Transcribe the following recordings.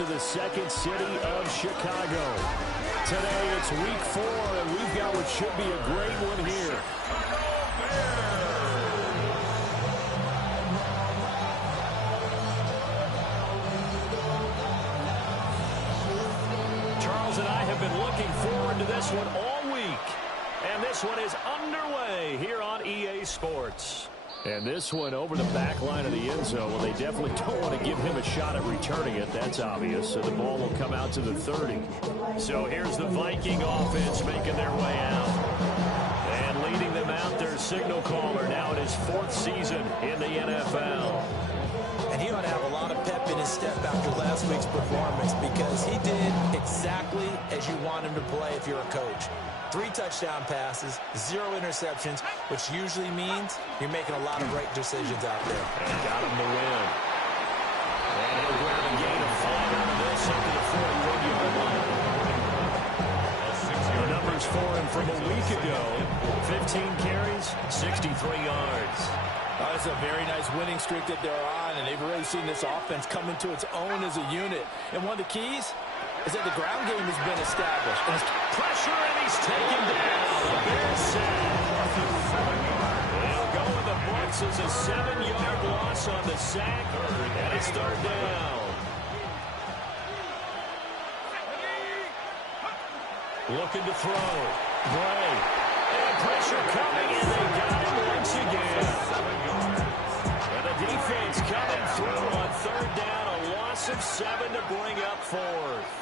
to the second city of Chicago. Today it's week 4, and we've got what should be a great one here. Charles and I have been looking forward to this one all week. And this one is underway here on EA Sports. And this one over the back line of the end zone. Well, they definitely don't want to give him a shot at returning it. That's obvious. So the ball will come out to the 30. So here's the Viking offense making their way out. And leading them out, their signal caller now in his 4th season in the NFL. And he ought to have a lot of pep in his step after last week's performance because he did exactly as you want him to play if you're a coach. 3 touchdown passes, 0 interceptions, which usually means you're making a lot of right decisions out there. And got him to win. And he'll grab a gain of 5 out of this up to the 41-yard line. The numbers for him from a week ago, 15 carries, 63 yards. Oh, it's a very nice winning streak that they're on, and they've really seen this offense come into its own as a unit. And one of the keys is that the ground game has been established. And pressure, and he's taken down. The Bears sack. They'll go with the books as a 7-yard loss on the sack, and it's 3rd down. Looking to throw. Bray. And pressure coming, and they got him once again. And the defense coming through on 3rd down. A loss of 7 to bring up 4th.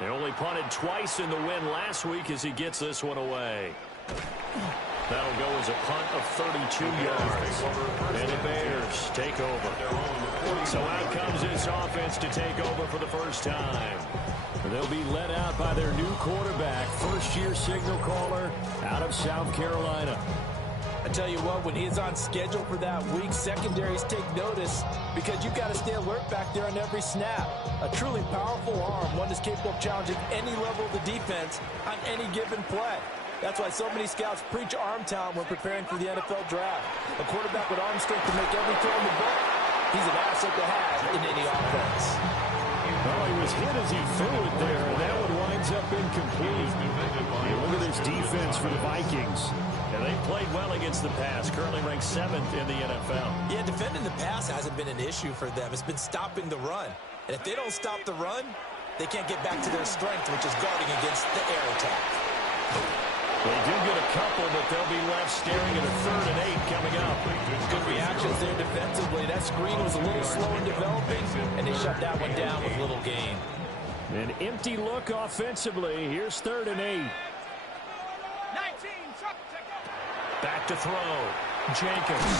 They only punted twice in the win last week as he gets this one away. That'll go as a punt of 32 yards. And the Bears take over. So out comes this offense to take over for the first time. They'll be led out by their new quarterback, first-year signal caller out of South Carolina. I tell you what, when he is on schedule for that week, secondaries take notice because you've got to stay alert back there on every snap. A truly powerful arm, one that's capable of challenging any level of the defense on any given play. That's why so many scouts preach arm talent when preparing for the NFL draft. A quarterback with arm strength to make every throw in the book, he's an asset to have in any offense. Well, he was hit as he threw it there, and that one winds up incomplete. Look at this defense for the Vikings. And they played well against the pass, currently ranked 7th in the NFL. Yeah, defending the pass hasn't been an issue for them. It's been stopping the run. And if they don't stop the run, they can't get back to their strength, which is guarding against the air attack. They do get a couple, but they'll be left staring at a 3rd and 8 coming up. Good reactions there defensively. That screen was a little slow in developing, and they shut that one down with little gain. An empty look offensively. Here's 3rd and 8. Back to throw. Jenkins.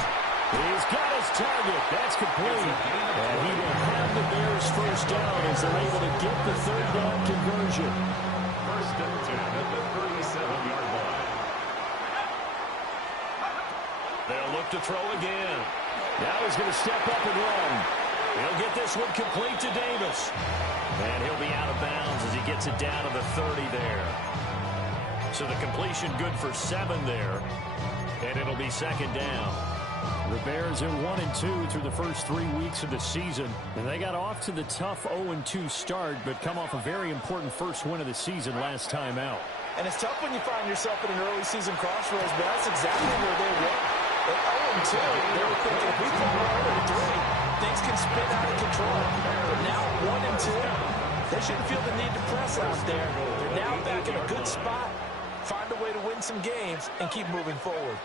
He's got his target. That's complete. And he will have the Bears first down as they're able to get the 3rd down conversion. 1st and 10 at the 37-yard line. They'll look to throw again. Now he's going to step up and run. He'll get this one complete to Davis. And he'll be out of bounds as he gets it down to the 30 there. So the completion good for 7 there. And it'll be 2nd down. The Bears are 1-2 through the first 3 weeks of the season. And they got off to the tough 0-2 start, but come off a very important first win of the season last time out. And it's tough when you find yourself in an early season crossroads, but that's exactly where they were. At 0-2, they were thinking, if we come out 0-3, things can spin out of control. But now 1-2, they shouldn't feel the need to press out there. They're now back in a good spot. Find a way to win some games and keep moving forward.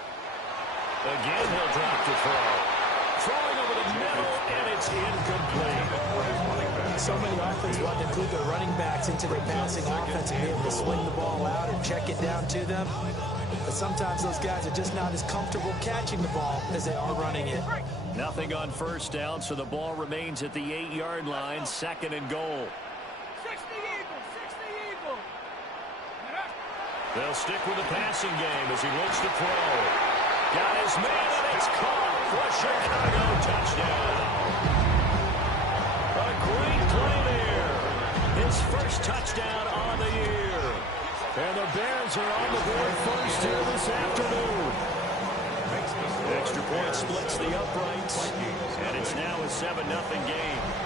Again, he'll drop to throw. Throwing over the middle, and it's incomplete. So many offenses want to include their running backs into their passing offense and be able to swing the ball out and check it down to them. But sometimes those guys are just not as comfortable catching the ball as they are running it. Nothing on 1st down, so the ball remains at the 8-yard line, 2nd and goal. They'll stick with the passing game as he looks to throw. Got his man, and it's caught for a Chicago touchdown. A great play there. His first touchdown on the year. And the Bears are on the board first here this afternoon. Extra point splits the uprights, and it's now a 7-0 game.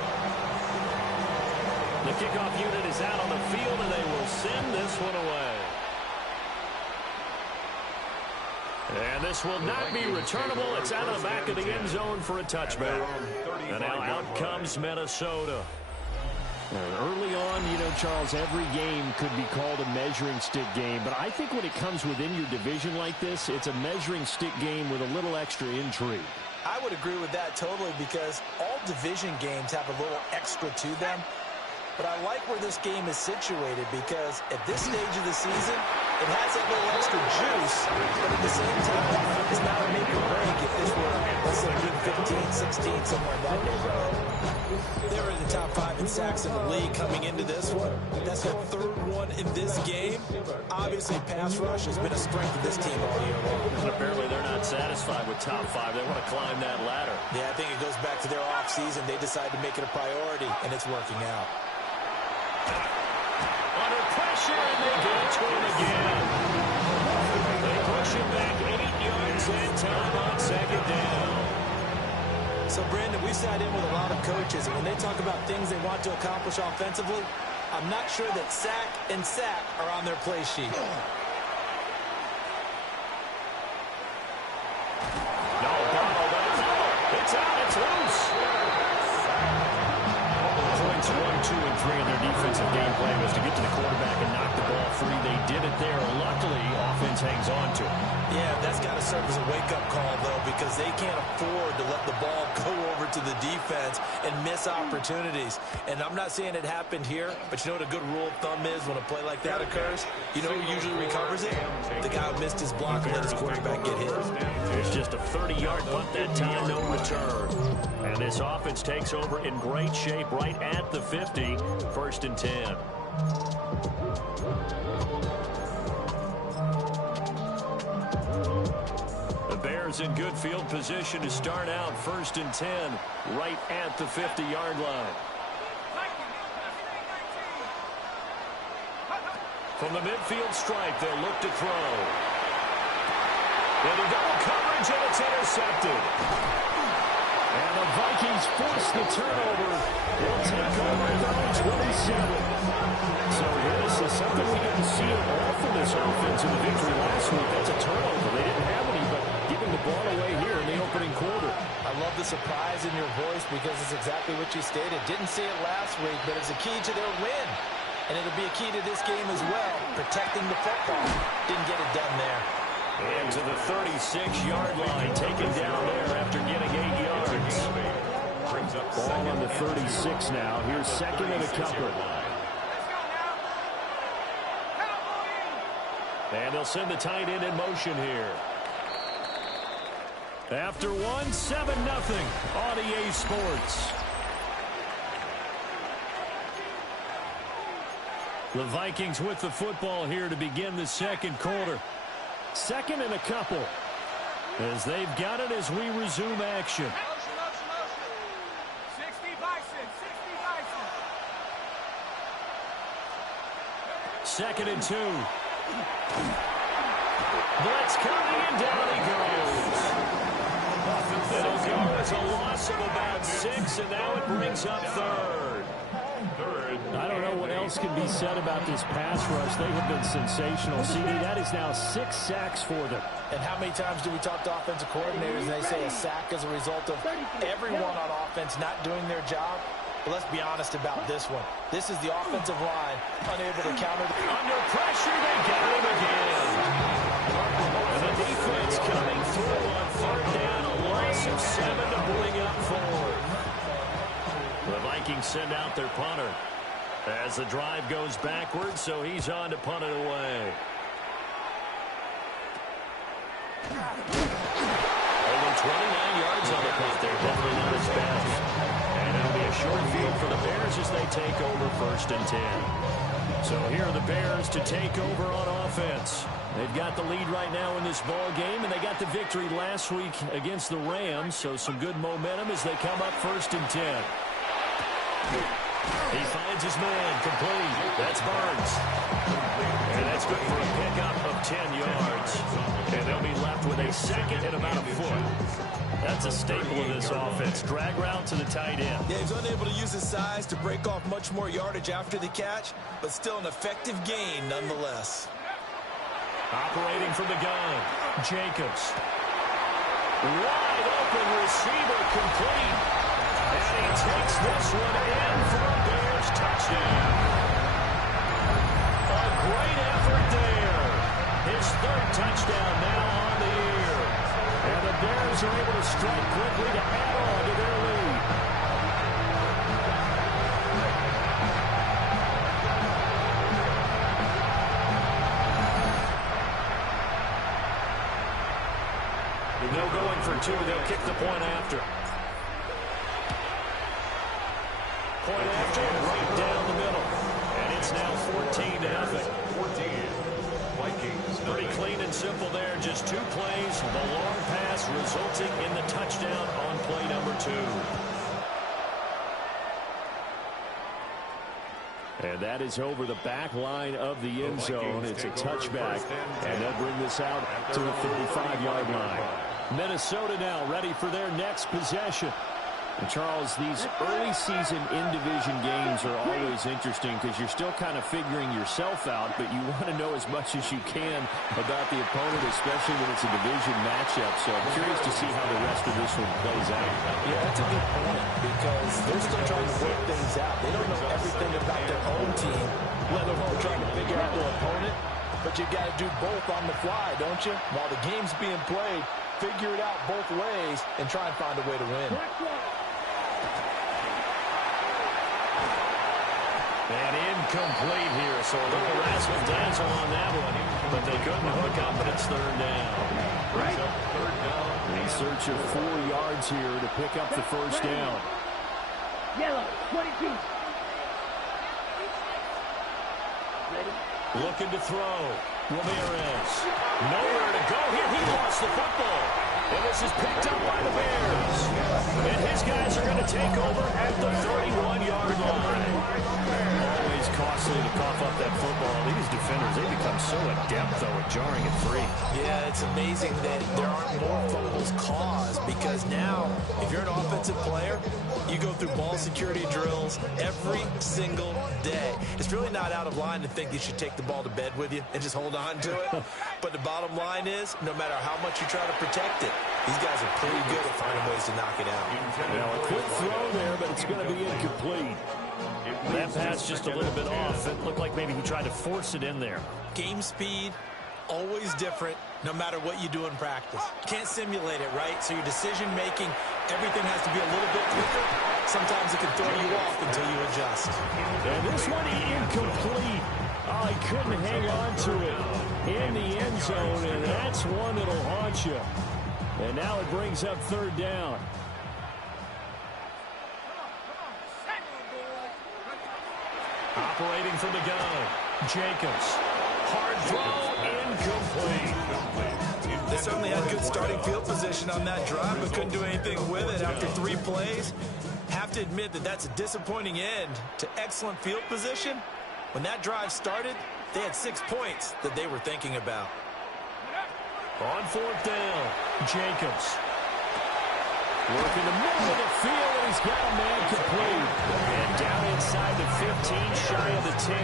kickoff unit is out on the field, and they will send this one away. And this will not be returnable. It's out of the back of the end zone for a touchback. And now out comes Minnesota. Early on, you know, Charles, every game could be called a measuring stick game. But I think when it comes within your division like this, it's a measuring stick game with a little extra intrigue. I would agree with that totally because all division games have a little extra to them. But I like where this game is situated because at this stage of the season, it has that little extra juice, but at the same time, it's not a make or break if this were, let's say, week 15, 16, somewhere in that neighborhood. They were in the top 5 in sacks in the league coming into this one. That's their third one in this game. Obviously, pass rush has been a strength of this team all year long. And apparently they're not satisfied with top 5. They want to climb that ladder. Yeah, I think it goes back to their offseason. They decided to make it a priority, and it's working out. Under pressure, and they get it to him again. They push him back 8 yards and time on second down. So, Brandon, we've sat in with a lot of coaches, and when they talk about things they want to accomplish offensively, I'm not sure that sack and sack are on their play sheet. No, it's out, it's loose. Points 1, 2, and 3 in their defensive game plan was to get to the quarterback and knock the ball free. They did it there. Luckily, offense hangs on to it. Yeah, that's got to serve as a wake-up call, though, because they can't afford to let the ball go over to the defense and miss opportunities. And I'm not saying it happened here, but you know what a good rule of thumb is when a play like that occurs? You know who usually recovers it? The guy who missed his block and let his quarterback get hit. It's just a 30-yard punt that time, no return. And this offense takes over in great shape right at the 50, 1st and 10. The Bears in good field position to start out 1st and 10 right at the 50-yard line. From the midfield stripe, they'll look to throw. Into double coverage, and it's intercepted. And the Vikings force the turnover. They'll take over at their own 27. So this is something we didn't see at all from this offense in the victory last week. That's a turnover. They didn't have any, but giving the ball away here in the opening quarter. I love the surprise in your voice because it's exactly what you stated. Didn't see it last week, but it's a key to their win. And it'll be a key to this game as well, protecting the football. Didn't get it done there. And to the 36-yard line, taken down there after getting 8 yards. Ball on the 36 now. Here's 2nd and a couple. And they'll send the tight end in motion here. After one, 7-0 on EA Sports. The Vikings with the football here to begin the second quarter. 2nd and a couple as they've got it as we resume action. 60 Bison, 60 Bison. 2nd and 2. Blitz coming, and down he goes. It'll go as a loss of about 6, and now it brings up 3rd. I don't know what else can be said about this pass rush. They have been sensational. CD, that is now 6 sacks for them. And how many times do we talk to offensive coordinators and they say a sack as a result of everyone on offense not doing their job? But let's be honest about this one. This is the offensive line unable to counter. Under pressure, they got him again. And the defense coming through on 3rd down, a loss of 7 to bring up 4th. The Vikings send out their punter as the drive goes backwards, so he's on to punt it away. Only 29 yards on the punt there, definitely not his best. And it'll be a short field for the Bears as they take over 1st and 10. So here are the Bears to take over on offense. They've got the lead right now in this ball game, and they got the victory last week against the Rams, so some good momentum as they come up 1st and 10. He finds his man, complete. That's Burns. And that's good for a pickup of 10 yards. And they'll be left with a second and about a foot. That's a staple of this offense. Drag route to the tight end. Yeah, he's unable to use his size to break off much more yardage after the catch, but still an effective gain nonetheless. Operating from the gun, Jacobs. Wide open receiver, complete. And he takes this one in for a Bears touchdown. A great effort there. His third touchdown now on the year. And the Bears are able to strike quickly to add on to their lead. No going for two. They'll kick the point after. Point after, right down the middle. And it's now 14-0. 14. Vikings. Pretty clean and simple there. Just two plays. The long pass resulting in the touchdown on play number 2. And that is over the back line of the end zone. It's a touchback. And they'll bring this out to the 35-yard line. Minnesota now ready for their next possession. And Charles, these early season in-division games are always interesting because you're still kind of figuring yourself out, but you want to know as much as you can about the opponent, especially when it's a division matchup. So I'm curious to see how the rest of this one plays out. Yeah, that's a good point because they're still trying to work things out. They don't know everything about their own team, let alone trying to figure out their opponent. But you got to do both on the fly, don't you? While the game's being played, figure it out both ways and try and find a way to win. And incomplete here, so a little razzle-dazzle on that one. But they couldn't hook up, and it's third down. Right. In search of 4 yards here to pick up the first down. Yellow, 22. Ready? Looking to throw. Ramirez. Nowhere to go here. He lost the football. And this is picked up by the Bears. And his guys are going to take over at the 31-yard line. Always costly to cough up that football. These defenders, they become so adept, though, at jarring it free. Yeah, it's amazing that there aren't more fumbles caused because now, if you're an offensive player, you go through ball security drills every single day. It's really not out of line to think you should take the ball to bed with you and just hold on to it. But the bottom line is, no matter how much you try to protect it, these guys are pretty good at finding ways to knock it out. Now, a quick throw there, but it's going to be incomplete. That pass just a little bit off. It looked like maybe he tried to force it in there. Game speed, always different, no matter what you do in practice. Can't simulate it, right? So your decision-making, everything has to be a little bit quicker. Sometimes it can throw you off until you adjust. And this one incomplete. Oh, he couldn't hang on to it in the end zone, and that's one that'll haunt you. And now it brings up third down. Operating from the gun, Jacobs. Hard throw, incomplete. They certainly had good starting field position on that drive, but couldn't do anything with it after 3 plays. Have to admit that that's a disappointing end to excellent field position. When that drive started, they had 6 points that they were thinking about. On fourth down, Jacobs. Working the middle of the field, and he's got a man complete. And down inside the 15, shy of the 10.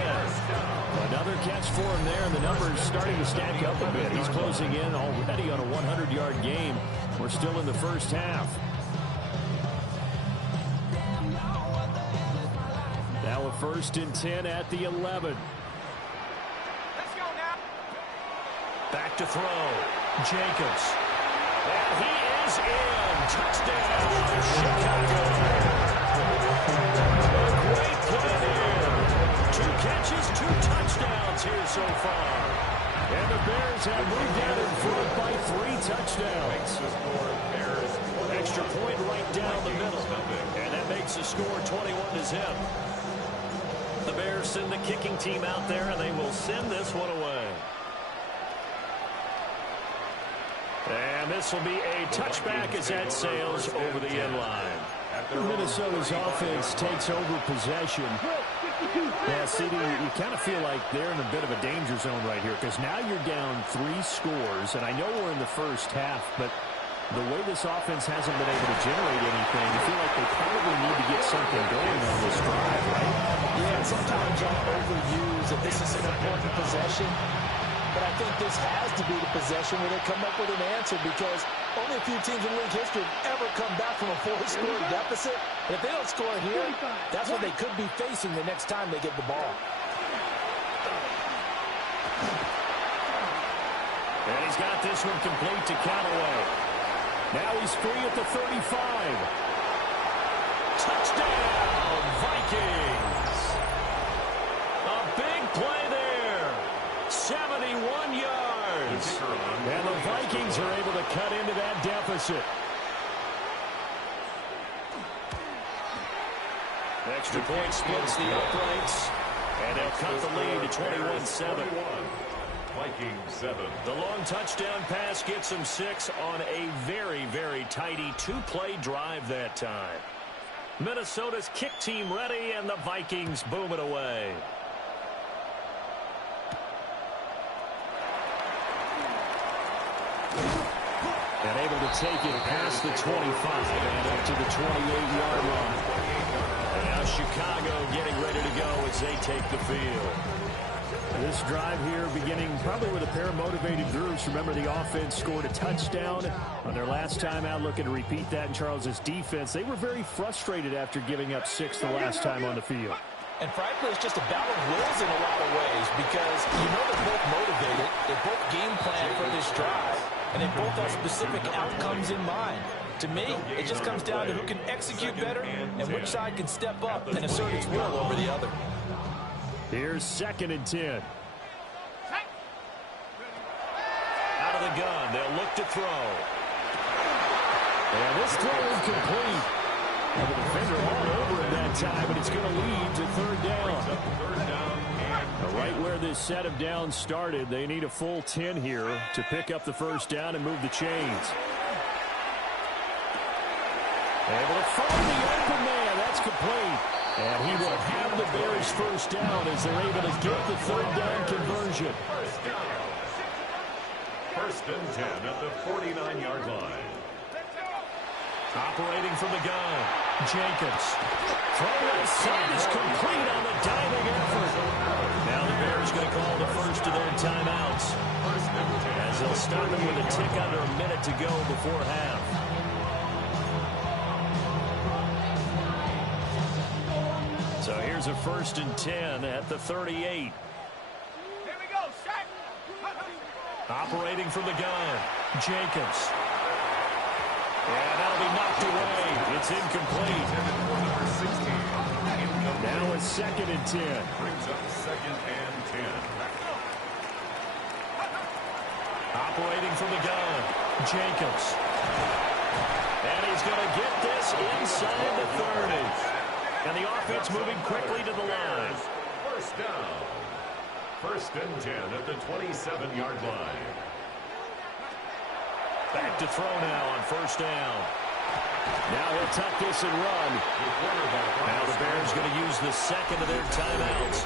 Another catch for him there, and the numbers starting to stack up a bit. He's closing in already on a 100-yard game. We're still in the first half. Now a 1st and 10 at the 11. Let's go now. Back to throw. Jacobs. And he is in. Touchdown, Chicago. A great play there. 2 catches, 2 touchdowns here so far. And the Bears have moved out in front by 3 touchdowns. Extra point right down the middle. And that makes the score 21-0. The Bears send the kicking team out there, and they will send this one away. And this will be a touchback as that sails over the end line. Minnesota's offense takes over possession. Yeah, CD, you kind of feel like they're in a bit of a danger zone right here because now you're down 3 scores, and I know we're in the first half, but the way this offense hasn't been able to generate anything, you feel like they probably need to get something going on this drive, right? Yeah, sometimes I'll overuse that this is an important possession, but I think this has to be the possession where they come up with an answer because only a few teams in league history have ever come back from a 4-score deficit. And if they don't score here, that's what they could be facing the next time they get the ball. And he's got this one complete to Callaway. Now he's free at the 35. Touchdown, Vikings. A big play there. 71 yards. And the Vikings are able to cut into that deficit. Extra point splits the uprights. And they'll cut the lead to 21-7. Vikings 7. The long touchdown pass gets them 6 on a very, very tidy 2-play drive that time. Minnesota's kick team ready, and the Vikings boom it away. And able to take it past the 25 and up to the 28-yard line. And now Chicago getting ready to go as they take the field. This drive here beginning probably with a pair of motivated groups. Remember, the offense scored a touchdown on their last time out. Looking to repeat that in Charles's defense. They were very frustrated after giving up 6 the last time on the field. And frankly, it's just a battle of wills in a lot of ways because you know they're both motivated. They both game plan for this drive, and they both have specific outcomes in mind. To me, it just comes down to who can execute better and which side can step up and assert its will over the other. Here's 2nd and 10. Out of the gun, they'll look to throw. And this throw incomplete. And the defender all over it that time, but it's going to lead to 3rd down. Right where this set of downs started, they need a full 10 here to pick up the 1st down and move the chains. Able to find the open man. That's complete. And he will have the Bears 1st down as they're able to get the 3rd down conversion. 1st and 10 at the 49-yard line. Operating from the gun, Jenkins. Throw inside is complete on the diving effort. Now the Bears going to call the first of their timeouts as they'll start them with a tick under a minute to go before half. So here's a 1st and 10 at the 38. Here we go, Shaq. Operating from the gun, Jenkins. Yeah, that'll be knocked away. It's incomplete. Now it's 2nd and 10. Brings up 2nd and 10. Operating from the gun, Jenkins. And he's going to get this inside the 30. And the offense moving quickly to the line. 1st down. 1st and 10 at the 27-yard line. Back to throw now on 1st down. Now he'll tuck this and run. Now the Bears going to use the 2nd of their timeouts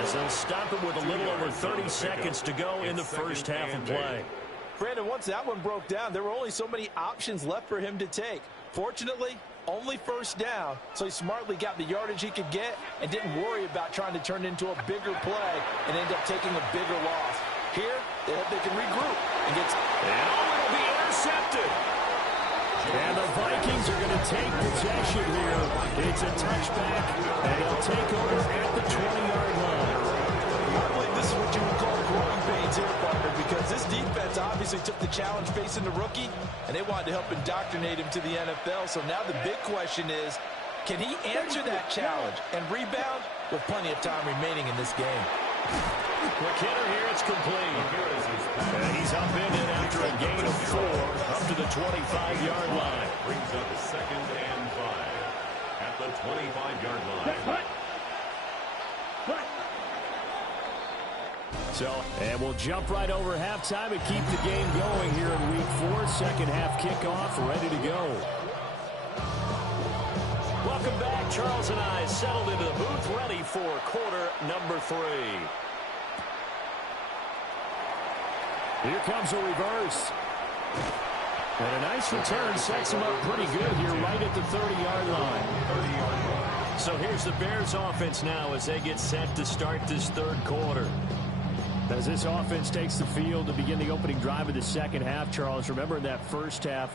as they'll stop him with a little over 30 seconds to go in the 1st half of play. Brandon, once that one broke down, there were only so many options left for him to take. Fortunately, only 1st down, so he smartly got the yardage he could get and didn't worry about trying to turn it into a bigger play and end up taking a bigger loss. Here, they hope they can regroup and get... It'll be intercepted. And the Vikings are going to take possession here. It's a touchback, and they'll take over at the 20-yard line. I believe this is what you would call growing pains here, partner, because this defense obviously took the challenge facing the rookie, and they wanted to help indoctrinate him to the NFL. So now the big question is, can he answer that challenge and rebound with plenty of time remaining in this game? McKinnon here, it's complete. And he's up in it after a gain of 4 up to the 25-yard line. Brings up 2nd and 5 at the 25-yard line. So, and we'll jump right over halftime and keep the game going here in Week 4. 2nd half kickoff, ready to go. Charles and I settled into the booth, ready for quarter number 3. Here comes a reverse. And a nice return sets him up pretty good here right at the 30-yard line. So here's the Bears offense now as they get set to start this third quarter. As this offense takes the field to begin the opening drive of the second half, Charles, remember in that first half,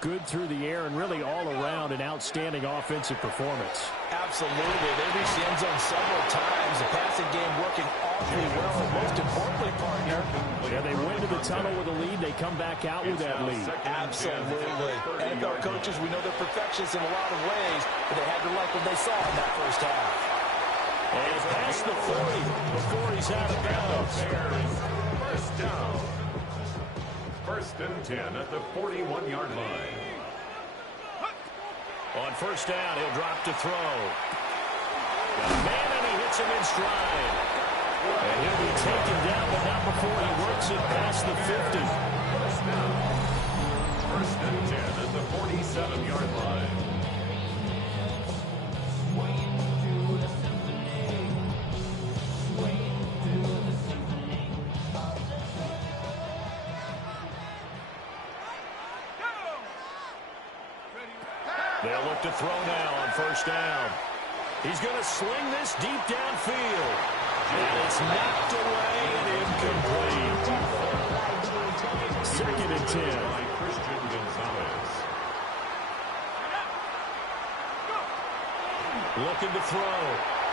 good through the air and really all around an outstanding offensive performance. Absolutely. They reached the end zone several times. The passing game working awfully well. And most importantly, partner, yeah, they went to the tunnel with a lead. They come back out with that lead. Absolutely. NFL coaches, we know they're perfectionists in a lot of ways, but they had to like what they saw in that first half. And it's past the 40 before he's out of bounds. First down. First and 10 at the 41-yard line. On first down, he'll drop to throw. Got a man, and he hits him in stride. And he'll be taken down, but not before he works it past the 50. First down. First and 10 at the 47-yard line. They'll look to throw now on first down. He's going to sling this deep downfield. And it's knocked away and incomplete. Second and 10. By Christian Gonzalez. Looking to throw.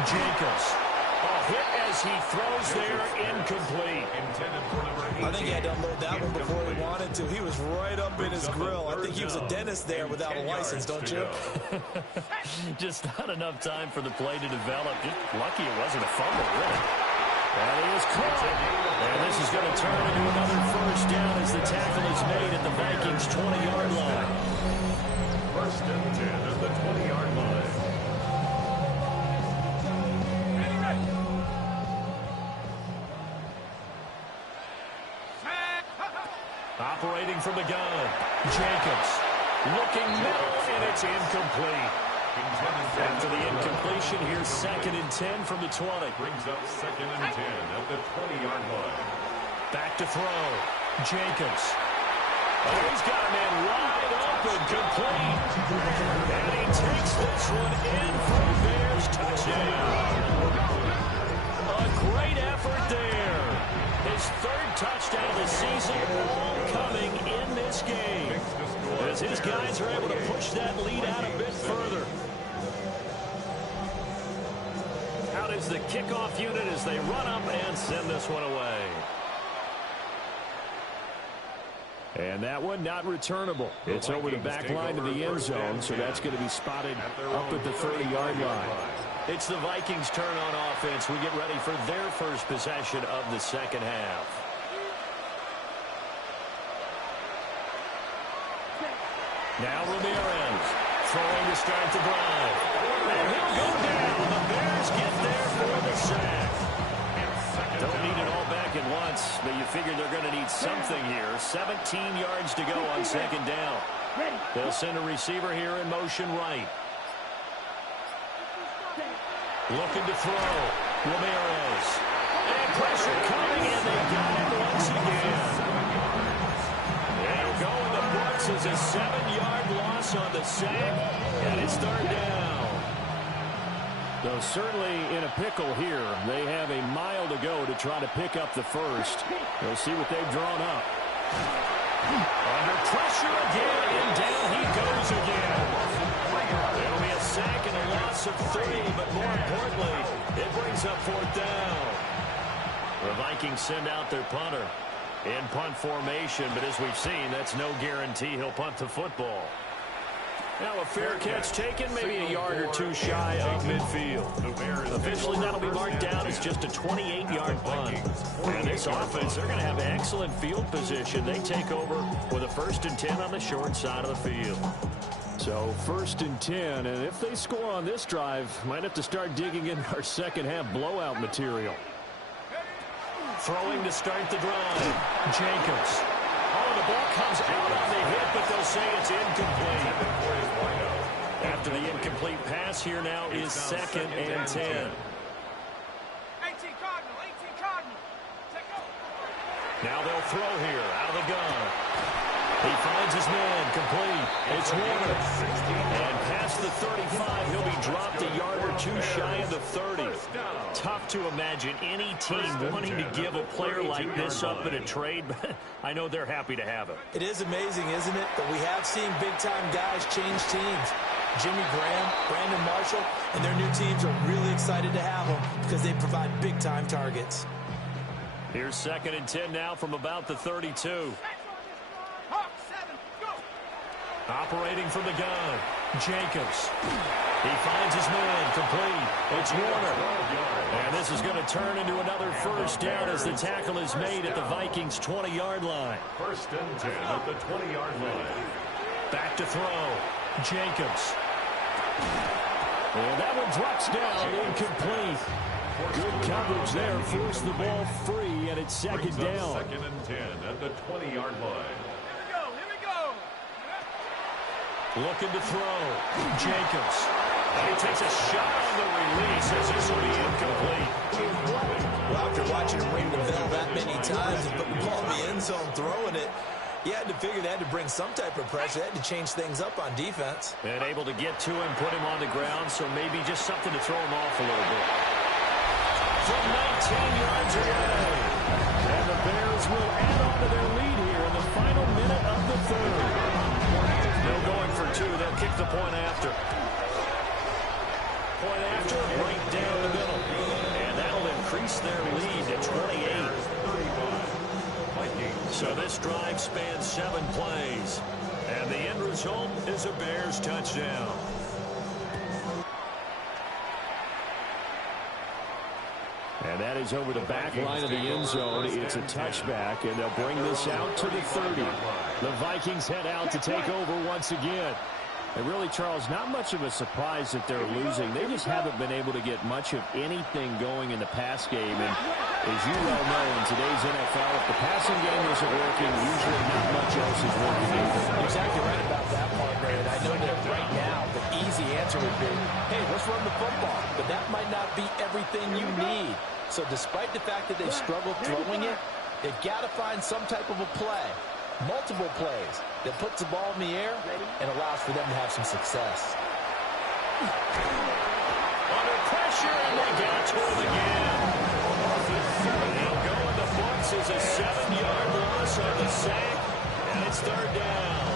Jacobs. A hit as he throws there, incomplete. Intended for number 18. I think he had to unload that one before he wanted to. He was right up in his grill. I think he was a dentist there without a license, don't you? Just not enough time for the play to develop. Just lucky it wasn't a fumble, really. And he is caught. And this is going to turn into another first down as the tackle is made at the Vikings' 20-yard line. First and 10 at the 20-yard line. Operating from the gun, Jacobs looking middle, and it's incomplete. After the incompletion, here's second and 10 from the 20. Brings up second and 10 at the 20-yard line. Back to throw, Jacobs. Oh, he's got a man wide open, complete. And he takes this one in for a Bears touchdown. A great effort there. His third touchdown of the season, all coming in this game. As his guys are able to push that lead out a bit further. Out is the kickoff unit as they run up and send this one away. And that one not returnable. It's over the back line of the end zone, so that's going to be spotted up at the 30-yard line. It's the Vikings' turn on offense. We get ready for their first possession of the second half. Now Ramirez throwing to start the drive. And he'll go down. The Bears get there for the sack. Don't need it all back at once, but you figure they're going to need something here. 17 yards to go on second down. They'll send a receiver here in motion right. Looking to throw. Ramirez. And pressure coming, and they got it once again. It'll go in the books as a 7-yard loss on the sack, and it's third down. Though certainly in a pickle here. They have a mile to go to try to pick up the first. We'll see what they've drawn up. Under pressure again, and down he goes again. It'll be a sack and a loss of 3, but more importantly, it brings up fourth down. The Vikings send out their punter in punt formation, but as we've seen, that's no guarantee he'll punt the football. Now a fair catch taken, maybe a yard or two shy of midfield. Officially, that'll be marked down as just a 28-yard punt. And this offense, they're going to have excellent field position. They take over with a 1st and 10 on the short side of the field. So 1st and 10, and if they score on this drive, might have to start digging in our second half blowout material. Throwing to start the drive. Jacobs. Oh, the ball comes out on the hit, but they'll say it's incomplete. After the incomplete pass, pass here now is second and 10. 18 Cardinal, 18 Cardinal. Take over. Now they'll throw here out of the gun. He finds his man complete. It's Warner. And past the 35, he'll be dropped a yard or two shy of the 30. Tough to imagine any team wanting to give a player like this up in a trade, but I know they're happy to have him. It is amazing, isn't it? But we have seen big-time guys change teams. Jimmy Graham, Brandon Marshall, and their new teams are really excited to have them because they provide big-time targets. Here's second and 10 now from about the 32. Hawk, 7, go. Operating from the gun, Jacobs. He finds his man complete. It's Warner. And this is going to turn into another first down as the tackle is made at the Vikings' 20-yard line. First and 10 at the 20-yard line. Back to throw, Jacobs. And that one drops down, incomplete. Good coverage there, forced the ball free, and it's second down. Second and 10 at the 20-yard line. Here we go. Looking to throw, Jacobs. And he takes a shot on the release as this will be incomplete. Well, after watching him ring the bell that many times and put the ball in the end zone throwing it, you had to figure they had to bring some type of pressure. They had to change things up on defense. And able to get to him, put him on the ground, so maybe just something to throw him off a little bit. From 19 yards away. And the Bears will add on to their lead here in the final minute of the third. No going for two. They'll kick the point after. Point after, right down the middle. And that'll increase their lead to 28. So this drive spans 7 plays. And the end result is a Bears touchdown. And that is over the back line of the end zone. It's a touchback, and they'll bring this out to the 30. The Vikings head out to take over once again. And really, Charles, not much of a surprise that they're losing. They just haven't been able to get much of anything going in the pass game. And as you well know, in today's NFL, if the passing game isn't working, usually not much else is working either. You're exactly right about that, partner. And I know that right now the easy answer would be, hey, let's run the football. But that might not be everything you need. So despite the fact that they've struggled throwing it, they've got to find some type of a play, multiple plays, that puts the ball in the air and allows for them to have some success. Under pressure, and they get it to him again. They'll go in the books as a 7-yard loss on the sack, and it's third down.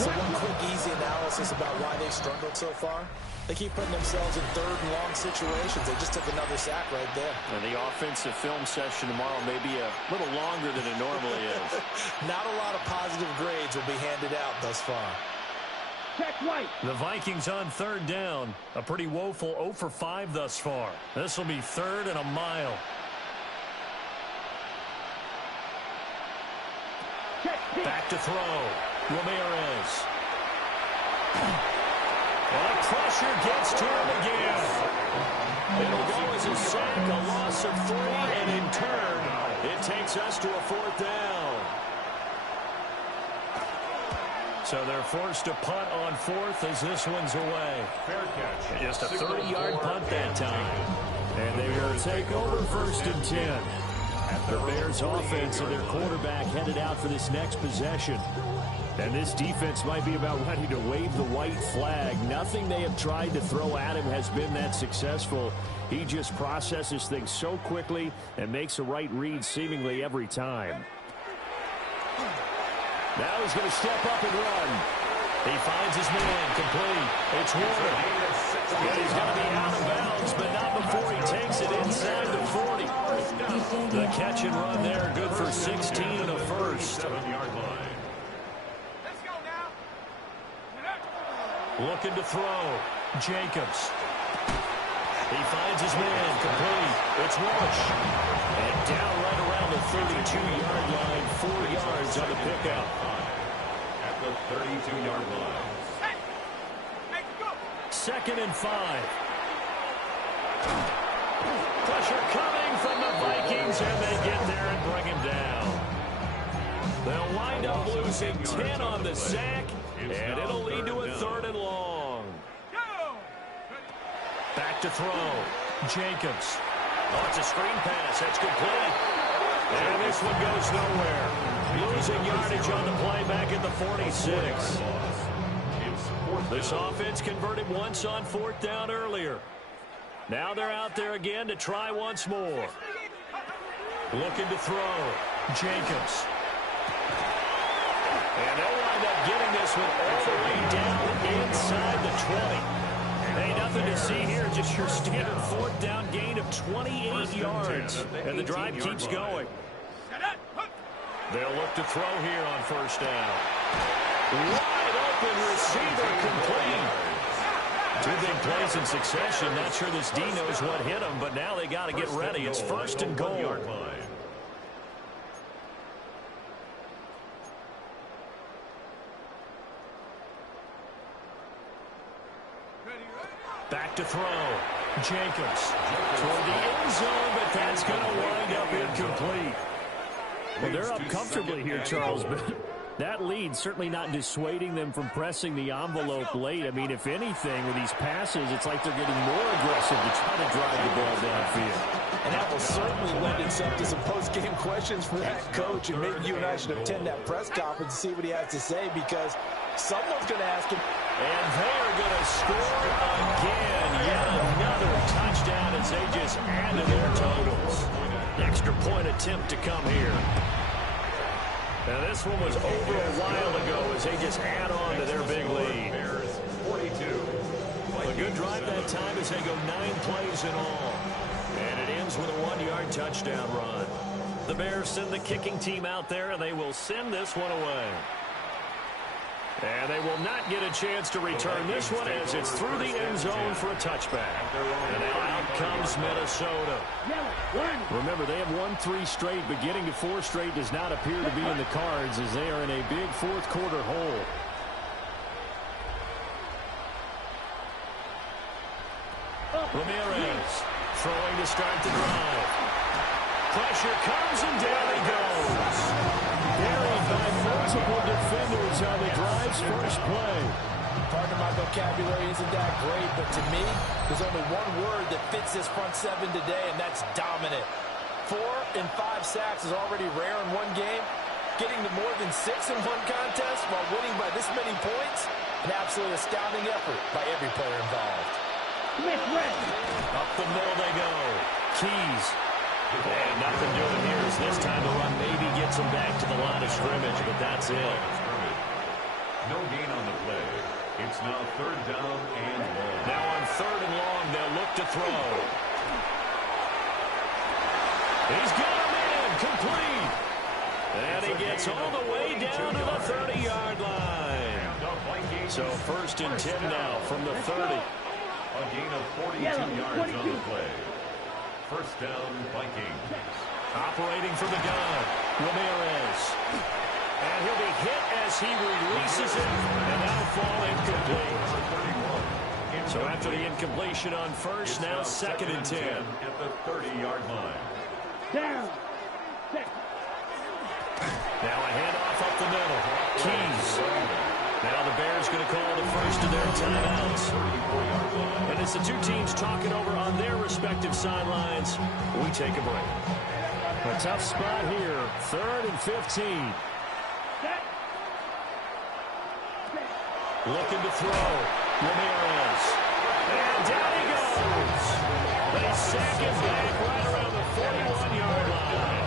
So one quick, easy analysis about why they struggled so far. They keep putting themselves in third and long situations. They just took another sack right there. And the offensive film session tomorrow may be a little longer than it normally is. Not a lot of positive grades will be handed out thus far. Check white. The Vikings on third down. A pretty woeful 0 for 5 thus far. This will be third and a mile. Back to throw. Ramirez. Well, pressure gets to him again. It'll go as a sack, a loss of 3, and in turn, it takes us to a 4th down. So they're forced to punt on 4th as this one's away. Fair catch. Just a 30-yard punt that time. And they will take over 1st and 10. The Bears offense and their quarterback headed out for this next possession. And this defense might be about ready to wave the white flag. Nothing they have tried to throw at him has been that successful. He just processes things so quickly and makes a right read seemingly every time. Now he's going to step up and run. He finds his man complete. It's Warner. And he's going to be out of bounds, but not before he takes it inside the 40. The catch and run there, good for 16 and a first. 7-yard line. Looking to throw. Jacobs. He finds his man complete. It's Rush. And down right around the 32-yard line. 4 yards on the pickup. At the 32-yard line. Second and 5. Pressure coming from the Vikings, and they get there and bring him down. They'll wind up losing 10 on the sack, and it'll lead to a 3rd and long. Back to throw. Jacobs. Oh, it's a screen pass. That's complete. And this one goes nowhere. Losing yardage on the play back at the 46. This offense converted once on 4th down earlier. Now they're out there again to try once more. Looking to throw. Jacobs. And they'll wind up getting this one all the way down inside the 20. Hey, nothing to see here. Just your standard 4th down gain of 28 yards. And the drive keeps going. They'll look to throw here on 1st down. Wide open receiver complete. 2 big plays in succession. Not sure this D knows what hit him, but now they got to get ready. It's 1st and goal. Back to throw. Jacobs toward the end zone, but that's going to wind up incomplete. Well, they're up comfortably here, Charles, but that lead certainly not dissuading them from pressing the envelope late. I mean, if anything, with these passes, it's like they're getting more aggressive to try to drive the ball downfield. And that will certainly lend itself to some post-game questions for that coach. And maybe you and I should attend that press conference and see what he has to say, because someone's going to ask him. And they're going to score again. Yet another touchdown as they just add to their totals. Extra point attempt to come here. Now this one was over a while ago as they just add on to their big lead. A good drive that time as they go 9 plays in all. And it ends with a 1-yard touchdown run. The Bears send the kicking team out there, and they will send this one away. And they will not get a chance to return this one as it's through the end zone for a touchback. And now out comes Minnesota. Remember, they have won 3 straight, but getting to 4 straight does not appear to be in the cards as they are in a big 4th quarter hole. Ramirez throwing to start the drive. Pressure comes and down he goes. Buried by multiple defenders on the drive's first play. Pardon my vocabulary isn't that great, but to me, there's only one word that fits this front 7 today, and that's dominant. 4 and 5 sacks is already rare in one game. Getting to more than 6 in one contest while winning by this many points, an absolutely astounding effort by every player involved. Up the middle they go. Keys. And nothing doing here as this time the run maybe gets them back to the line of scrimmage, but that's it. No gain on the play. It's now 3rd down and long. Now on 3rd and long, they'll look to throw. He's got him in, complete. And he gets all the way down to the 30-yard line. So 1st and 10 now from the 30. A gain of 42 yards on the play. 1st down, Vikings. Operating from the gun, Ramirez. And he'll be hit as he releases it, and that'll fall incomplete. So after the incompletion on 1st, now 2nd and 10. At the 30-yard line. Now a handoff up the middle. Keys. Now the Bears going to call the first of their timeouts. And as the 2 teams talking over on their respective sidelines, we take a break. A tough spot here. 3rd and 15. Looking to throw. Ramirez. And down he goes. They sack him back right around the 41-yard line.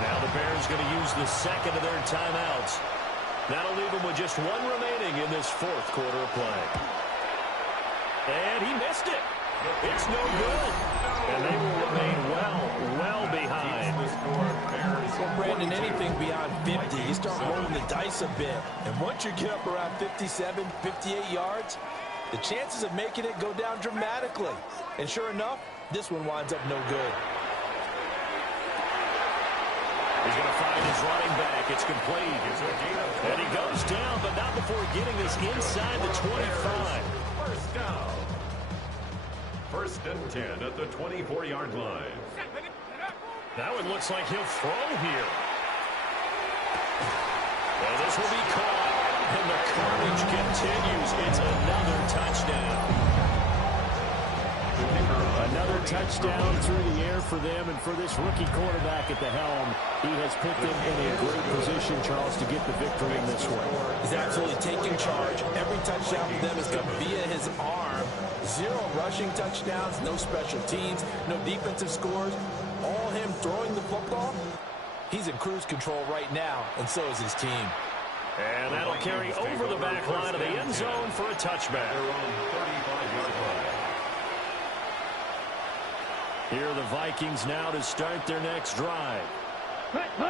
Now the Bears going to use the 2nd of their timeouts. That'll leave them with just 1 remaining in this 4th quarter of play. And he missed it. It's no good. And they will remain well behind. Well, Brandon, anything beyond 50, you start rolling the dice a bit. And once you get up around 57, 58 yards, the chances of making it go down dramatically. And sure enough, this one winds up no good. He's going to find his running back. It's complete. And he goes down, but not before getting this inside the 25. 1st down. 1st and 10 at the 24-yard line. Now it looks like he'll throw here. And this will be caught. And the carnage continues. It's another touchdown. touchdown through the air for them, and for this rookie quarterback at the helm, he has put them in a great position, Charles, to get the victory in this one. He's absolutely taking charge. Every touchdown for them has come via his arm. 0 rushing touchdowns, no special teams, no defensive scores. All him throwing the football. He's in cruise control right now, and so is his team. And that'll carry over the back line of the end zone for a touchback. Here are the Vikings now to start their next drive.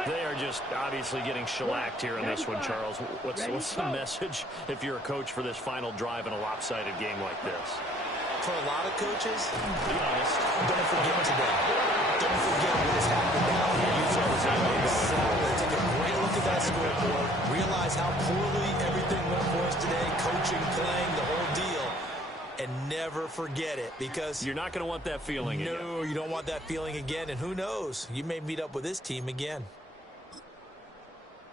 They are just obviously getting shellacked here in this one, Charles. What's the message if you're a coach for this final drive in a lopsided game like this? For a lot of coaches, be honest, don't forget today. Don't forget what has happened now. Exactly. Take a great look at that scoreboard. Realize how poorly everything went for us today. Coaching, playing, the whole deal. And never forget it, because you're not going to want that feeling again. No, you don't want that feeling again. And who knows? You may meet up with this team again.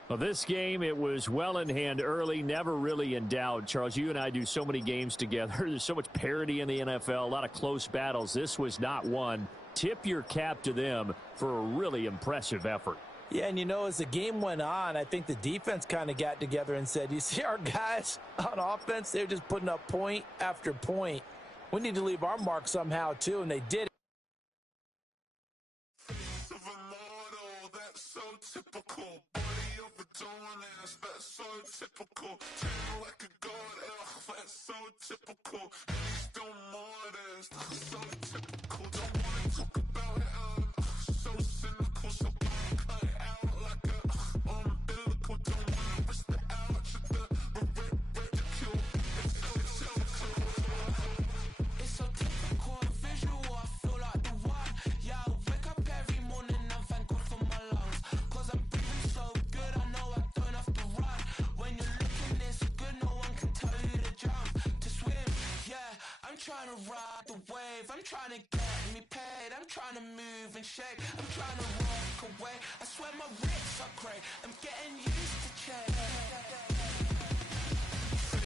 Well, this game, it was well in hand early, never really in doubt. Charles, you and I do so many games together. There's so much parity in the NFL, a lot of close battles. This was not one. Tip your cap to them for a really impressive effort. Yeah, and as the game went on, I think the defense kind of got together and said, you see our guys on offense, they're just putting up point after point. We need to leave our mark somehow, too, and they did it. Typical body of a dumbass, that's so typical. Turn like a god, that's so typical. He's still modest, so typical. Don't wanna talk about it, so cynical. So cut it out like a umbilical. Don't wanna risk the ouch of the ridicule. It's so typical, visual. I feel like the one. Yeah, I wake up every morning and thank God for my lungs. I'm trying to ride the wave, I'm trying to get me paid, I'm trying to move and shake, I'm trying to walk away, I swear my wrists are great, I'm getting used